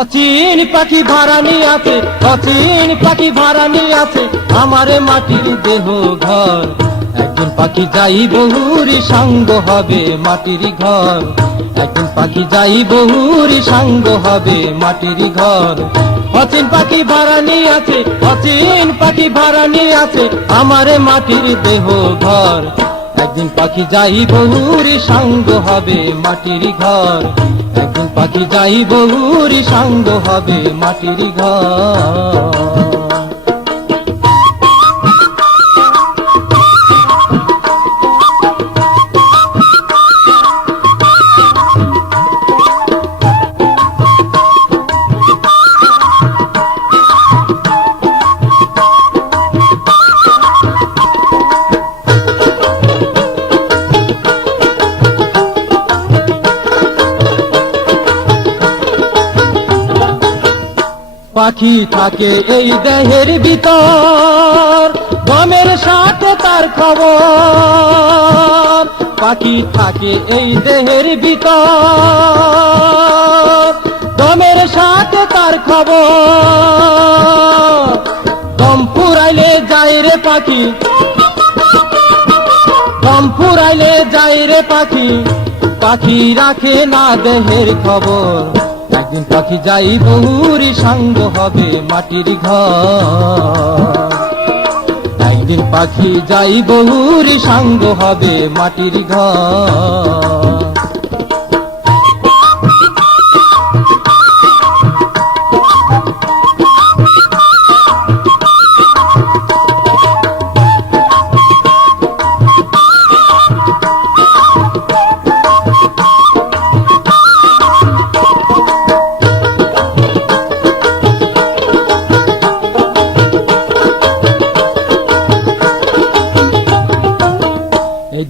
অচিন পাখি ভাড়ানি আছে, অচিন পাখি ভাড়ানি আছে, আমারে মাটির দেহ ঘর। একজন পাখি যাই বহুরি সাঙ্গ হবে মাটির ঘর। একজন পাখি যাই বহুরি সাঙ্গ হবে মাটির ঘর। অচিন পাখি ভাড়ানি আছে, অচিন পাখি ভাড়ানি আছে, আমারে মাটির দেহ ঘর। একদিন পাখি যাই বহুরি সাঙ্গ হবে মাটির ঘর। একদিন পাখি যাই বহুরি সাঙ্গ হবে মাটির ঘর। পাখি থাকে এই দেহের ভিতর। গমের সাথে তার খবর। পাখি থাকে এই দেহের ভিতর। দমের সাথে তার খবর। দম ফুরাইলে যায় রে পাখি। দম ফুরাইলে যায় রে পাখি। পাখি রাখে না দেহের খবর। একদিন পাখি যাই বহুরি সাঙ্গ হবে মাটির ঘর। একদিন পাখি যাই বহুরি সাঙ্গ হবে মাটির ঘর।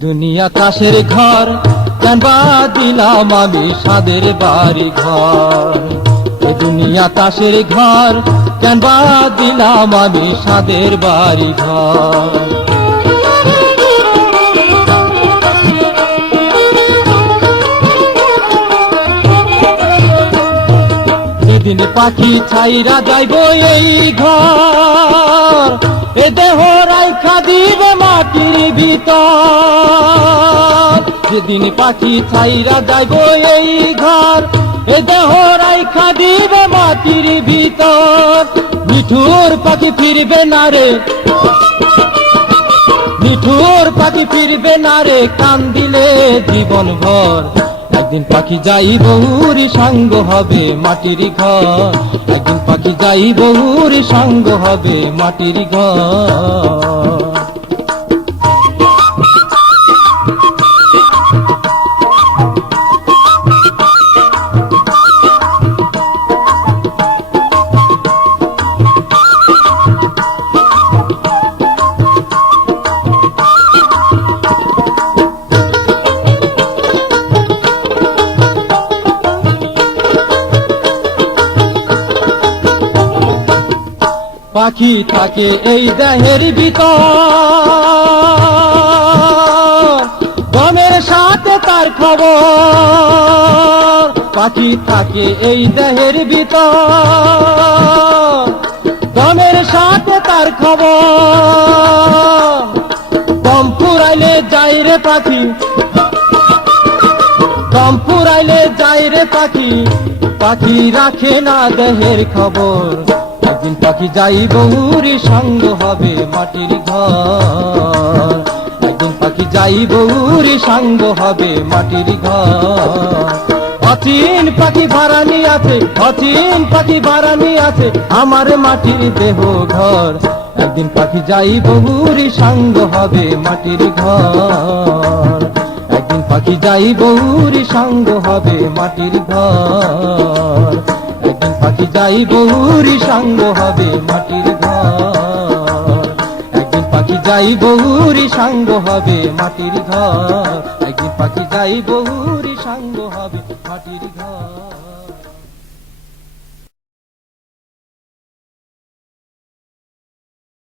দুনিয়া তাসের ঘর কেন বা দিলাম আমি সাদের বাড়ি ঘর এই দুনিয়া তাসের ঘর কেন বা দিলাম আমি সাদের বাড়ি ঘর যেদিন পাখি ছাইরা যাইব এই ঘর, এ দেহ রাইখা দিবে মাটির ভিতর। যেদিন পাখি ছাইরা যাইব এই ঘর। এ দেহ রাইখা দিবে মাটির ভিতর। মিঠুর পাখি ফিরবে না রে। মিঠুর পাখি ফিরবে না রে কান দিলে জীবন ভর একদিন পাখি যাই বহুরি সাঙ্গ হবে মাটির ঘর। একদিন পাখি যাই বহুরি সাঙ্গ হবে মাটির ঘর। পাখি থাকে এই দেহের ভিতর। গমের সাথে তার খবর। পাখি থাকে এই দেহের ভিতর। গমের সাথে তার খবর। দম ফুরাইলে যাই রে পাখি। দম ফুরাইলে যাই রে পাখি। পাখি রাখে না দেহের খবর। একদিন পাখি যাই বহুরি সঙ্গ হবে মাটির ঘর। একদিন পাখি যাই বহুরি সঙ্গ হবে মাটির ঘর। অচিন পাখি ভাড়ানি আছে, অচিন পাখি ভাড়ানি আছে, আমার মাটির দেহ ঘর। একদিন পাখি যাই বহুরি সঙ্গ হবে মাটির ঘর। একদিন পাখি যাই বহুরি সঙ্গ হবে মাটির ঘর। পাখি যাই বহুরি সাঙ্গ হবে মাটির ঘর। একদিন পাখি যাই বহুরি সাঙ্গ হবে মাটির ঘর। একদিন পাখি যাই বহুরি সাঙ্গ হবে মাটির ঘর।